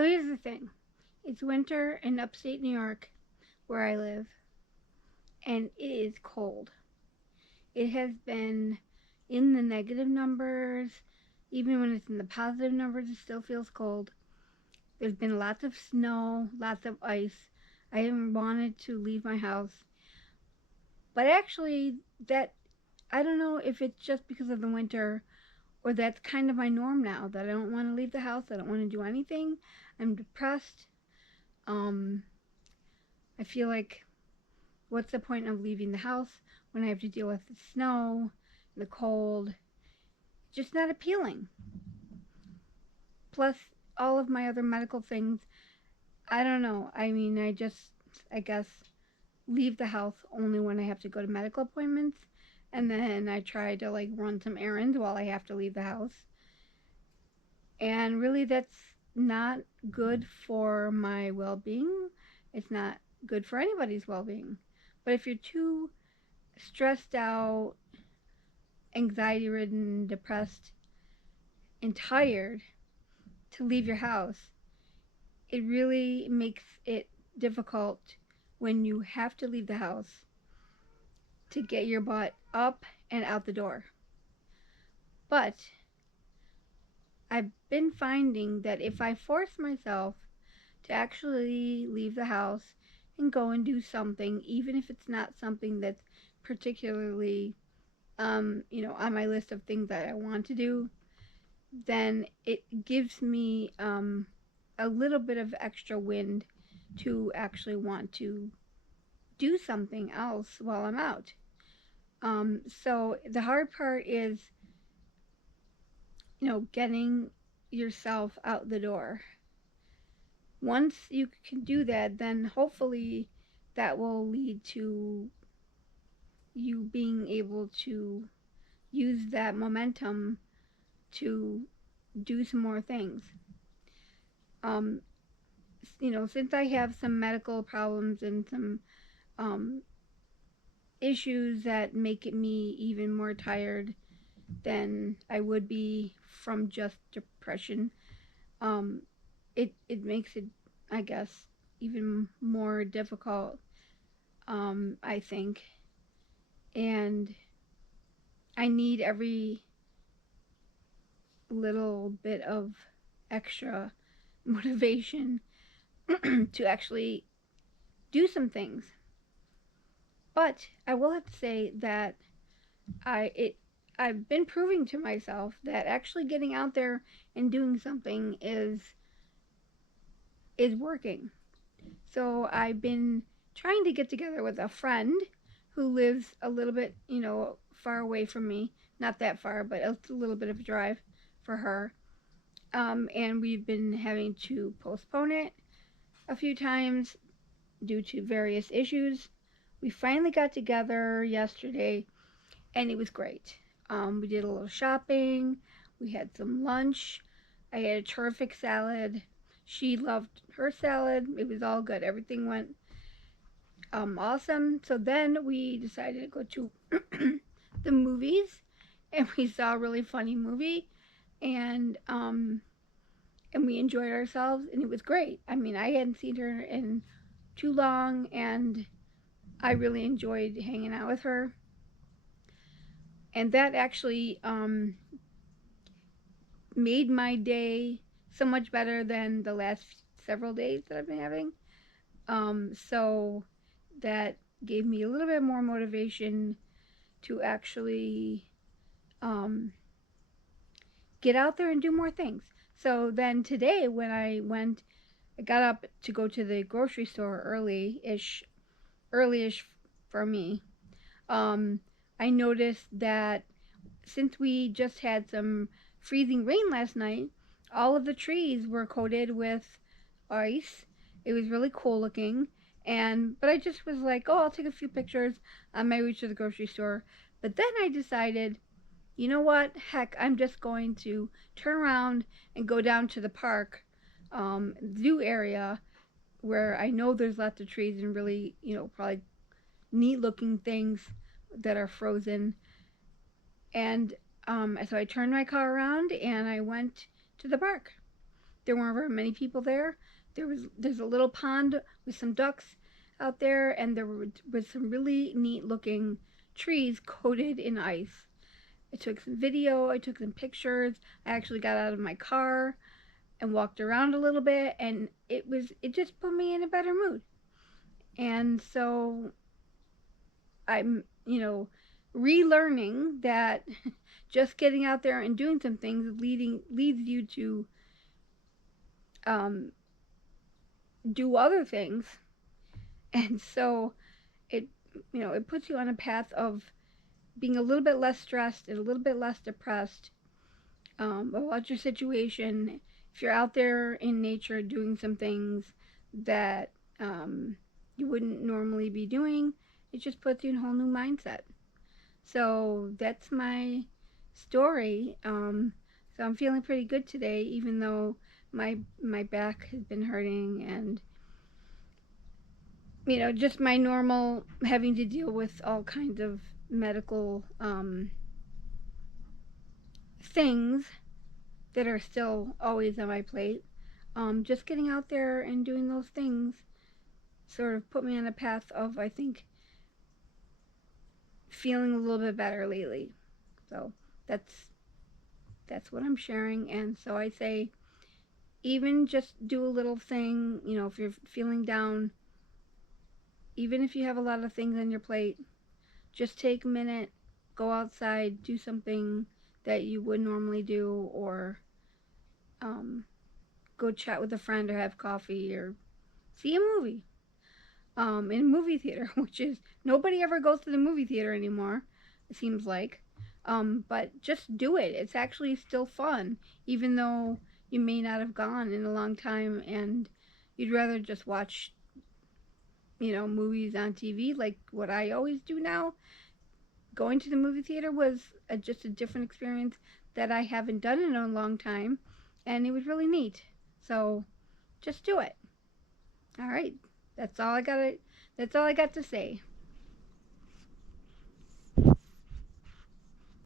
So here's the thing. It's winter in upstate New York where I live, and it is cold. It has been in the negative numbers. Even when it's in the positive numbers, it still feels cold. There's been lots of snow, lots of ice. I haven't wanted to leave my house. But actually, that I don't know if it's just because of the winter or that's kind of my norm now that I don't want to leave the house. I don't want to do anything. I'm depressed. Um, I feel like what's the point of leaving the house when I have to deal with the snow, the cold? Just not appealing. Plus, all of my other medical things, I don't know. I mean, I guess, leave the house only when I have to go to medical appointments. And then I try to like run some errands while I have to leave the house. And really, that's not good for my well being. It's not good for anybody's well being. But if you're too stressed out, anxiety ridden, depressed, and tired to leave your house, it really makes it difficult when you have to leave the house to get your butt up and out the door. But I've been finding that if I force myself to actually leave the house and go and do something, even if it's not something that's particularly, on my list of things that I want to do, then it gives me a little bit of extra wind to actually want to do something else while I'm out. So the hard part is, getting yourself out the door. Once you can do that, then hopefully that will lead to you being able to use that momentum to do some more things. Since I have some medical problems and some issues that make me even more tired than I would be from just depression, it makes it, I guess, even more difficult, I think. And I need every little bit of extra motivation to actually do some things. But I will have to say that I've been proving to myself that actually getting out there and doing something is working. So I've been trying to get together with a friend who lives a little bit, far away from me. Not that far, but it's a little bit of a drive for her. And we've been having to postpone it a few times due to various issues. We finally got together yesterday, and it was great. We did a little shopping. We had some lunch. I had a terrific salad. She loved her salad. It was all good. Everything went awesome. So then we decided to go to the movies, and we saw a really funny movie, and we enjoyed ourselves, and it was great. I mean, I hadn't seen her in too long, and I really enjoyed hanging out with her. And that actually made my day so much better than the last several days that I've been having. So that gave me a little bit more motivation to actually get out there and do more things. So then today, when I got up to go to the grocery store early-ish for me. I noticed that since we just had some freezing rain last night, all of the trees were coated with ice. It was really cool looking. But I just was like, oh, I'll take a few pictures on my way to the grocery store. But then I decided, you know what? Heck, I'm just going to turn around and go down to the park, zoo area, where I know there's lots of trees and really, probably neat looking things that are frozen. And so I turned my car around and I went to the park. there weren't very many people there. There's a little pond with some ducks out there, and there was some really neat looking trees coated in ice. I took some video, I took some pictures. I actually got out of my car and walked around a little bit, and it just put me in a better mood. And so I'm, relearning that just getting out there and doing some things leads you to um, do other things. And so it it puts you on a path of being a little bit less stressed and a little bit less depressed about your situation. If you're out there in nature doing some things that you wouldn't normally be doing, it just puts you in a whole new mindset. So that's my story. So I'm feeling pretty good today, even though my back has been hurting, and just my normal having to deal with all kinds of medical things that are still always on my plate. Just getting out there and doing those things sort of put me on a path of, I think, feeling a little bit better lately. So that's what I'm sharing. And so I say, even just do a little thing, if you're feeling down, even if you have a lot of things on your plate, just take a minute, go outside, do something that you would normally do, or go chat with a friend or have coffee or see a movie in a movie theater, which is, nobody ever goes to the movie theater anymore, it seems like. But just do it. It's actually still fun, even though you may not have gone in a long time and you'd rather just watch, movies on TV like what I always do now. Going to the movie theater was just a different experience that I haven't done in a long time, and it was really neat. So just do it. All right. That's all I got to say.